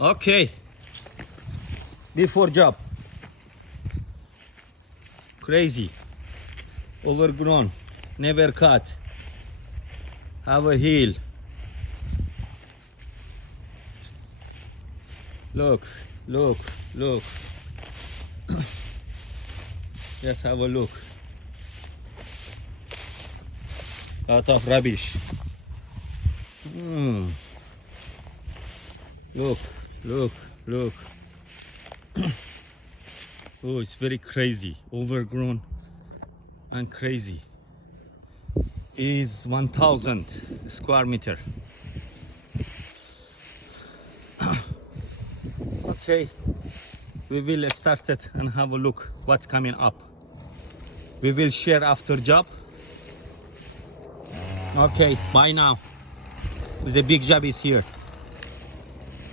Okay. Before job. Crazy. Overgrown. Never cut. Have a heel. Look, look, look. Just have a look. Lot of rubbish. Look, look, look. Oh, it's very crazy. Overgrown and crazy. Is 1,000 square meter. Okay, we will start it and have a look what's coming up. We will share after job. Okay, bye now. The big job is here.